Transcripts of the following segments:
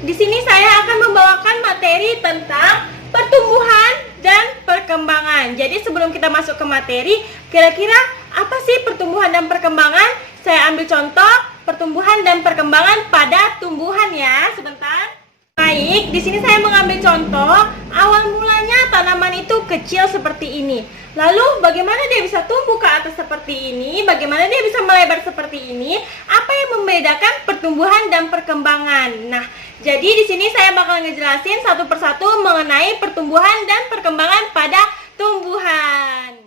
Di sini saya akan membawakan materi tentang pertumbuhan dan perkembangan. Jadi sebelum kita masuk ke materi, kira-kira apa sih pertumbuhan dan perkembangan? Saya ambil contoh pertumbuhan dan perkembangan pada tumbuhan ya, sebentar. Baik, di sini saya mengambil contoh awal mulanya tanaman itu kecil seperti ini. Lalu bagaimana dia bisa tumbuh ke atas seperti ini? Bagaimana dia bisa melebar seperti ini? Apa yang membedakan pertumbuhan dan perkembangan? Nah, jadi di sini saya bakal ngejelasin satu persatu mengenai pertumbuhan dan perkembangan pada tumbuhan.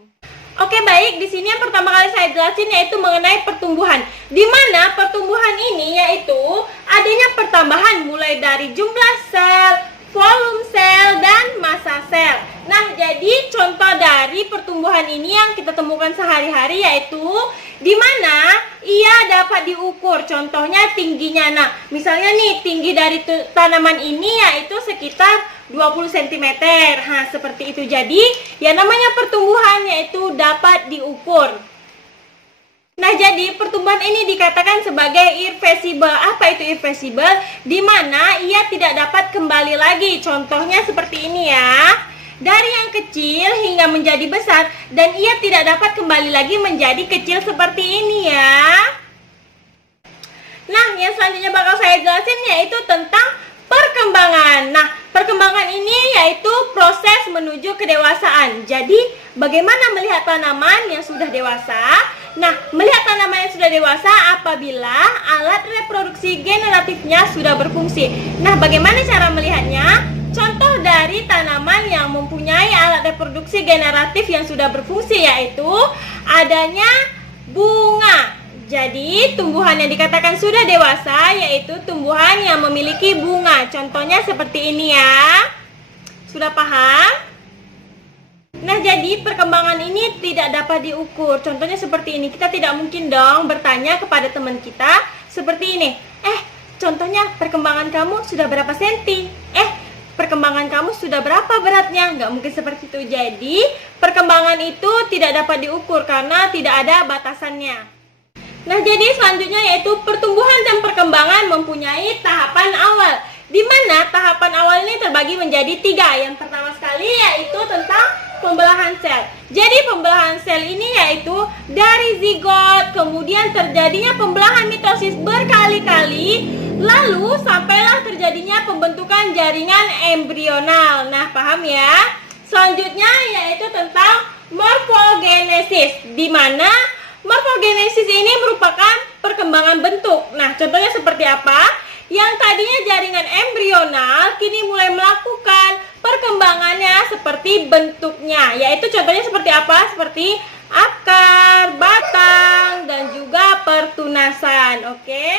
Oke, baik, di sini yang pertama kali saya jelasin yaitu mengenai pertumbuhan. Di mana pertumbuhan ini yaitu adanya pertambahan mulai dari jumlah sel, volume sel, dan massa sel. Nah, jadi contoh dari pertumbuhan ini yang kita temukan sehari-hari yaitu di mana ia dapat diukur. Contohnya tingginya. Nah, misalnya nih tinggi dari tanaman ini yaitu sekitar 20 cm. Nah, seperti itu. Jadi, yang namanya pertumbuhan yaitu dapat diukur. Nah, jadi pertumbuhan ini dikatakan sebagai irreversible. Apa itu irreversible? Di mana ia tidak dapat kembali lagi. Contohnya seperti ini ya. Dari yang kecil hingga menjadi besar dan ia tidak dapat kembali lagi menjadi kecil seperti ini ya. Nah, yang selanjutnya bakal saya jelasin yaitu tentang perkembangan. Nah, perkembangan ini yaitu proses menuju kedewasaan. Jadi, bagaimana melihat tanaman yang sudah dewasa? Nah, melihat tanaman yang sudah dewasa apabila alat reproduksi generatifnya sudah berfungsi. Nah, bagaimana cara melihatnya? Contoh dari tanaman yang mempunyai alat reproduksi generatif yang sudah berfungsi yaitu adanya bunga. Jadi, tumbuhan yang dikatakan sudah dewasa yaitu tumbuhan yang memiliki bunga. Contohnya seperti ini ya. Sudah paham? Nah, jadi perkembangan ini tidak dapat diukur. Contohnya seperti ini. Kita tidak mungkin dong bertanya kepada teman kita seperti ini. Contohnya perkembangan kamu sudah berapa senti? Perkembangan kamu sudah berapa beratnya? Nggak mungkin seperti itu. Jadi, perkembangan itu tidak dapat diukur karena tidak ada batasannya. Nah, jadi selanjutnya yaitu pertumbuhan dan perkembangan mempunyai tahapan awal. Di mana tahapan awal ini terbagi menjadi 3. Yang pertama sekali yaitu tentang pembelahan sel. Jadi pembelahan sel ini yaitu dari zigot, kemudian terjadinya pembelahan mitosis berkali-kali, lalu sampailah terjadinya pembentukan jaringan embrional. Nah, paham ya? Selanjutnya yaitu tentang morfogenesis, di mana morfogenesis ini merupakan perkembangan bentuk. Nah, contohnya seperti apa? Yang tadinya jaringan embrional kini mulai melakukan perkembangannya seperti bentuknya. Yaitu contohnya seperti apa? Seperti akar, batang, dan juga pertunasan. Oke?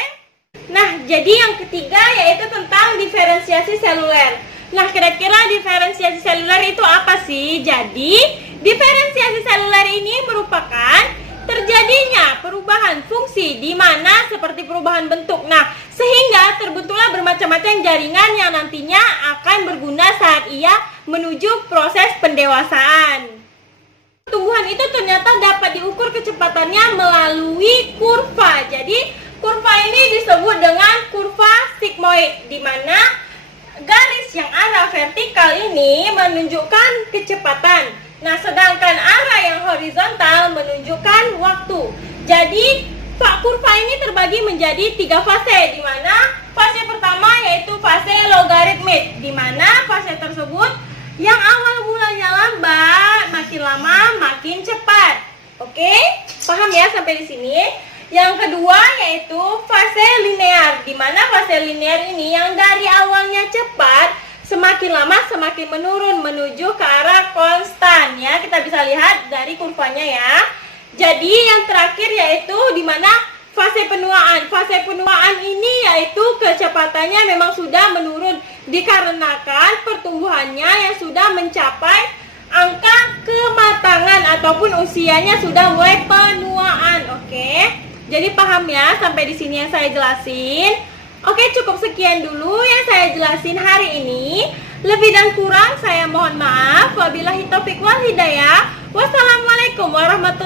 Nah, jadi yang ketiga yaitu tentang diferensiasi seluler. Nah, kira-kira diferensiasi seluler itu apa sih? Jadi, diferensiasi seluler ini merupakan terjadinya perubahan fungsi di mana seperti perubahan bentuk. Nah, sehingga terbentuklah bermacam-macam jaringan yang nantinya akan berguna saat ia menuju proses pendewasaan. Pertumbuhan itu ternyata dapat diukur kecepatannya melalui kurva. Jadi, kurva ini disebut dengan kurva sigmoid, di mana garis yang arah vertikal ini menunjukkan kecepatan. Nah, sedangkan arah yang horizontal menunjukkan waktu. Jadi, kurva ini terbagi menjadi 3 fase, di mana fase pertama yaitu fase logaritmik, di mana fase tersebut yang awal mulanya lambat, makin lama makin cepat. Oke? Paham ya sampai di sini? Yang kedua yaitu fase linear, di mana fase linear ini yang dari awalnya cepat semakin lama semakin menurun menuju ke arah konstan ya. Kita bisa lihat dari kurvanya ya. Jadi yang terakhir yaitu di mana fase penuaan. Fase penuaan ini yaitu kecepatannya memang sudah menurun dikarenakan pertumbuhannya yang sudah mencapai angka kematangan ataupun usianya sudah mulai penuaan. Oke? Jadi paham ya sampai di sini yang saya jelasin? Oke, cukup sekian dulu yang saya jelasin hari ini. Lebih dan kurang saya mohon maaf. Wabillahi taufiq wal hidayah. Wassalamualaikum warahmatullahi wabarakatuh.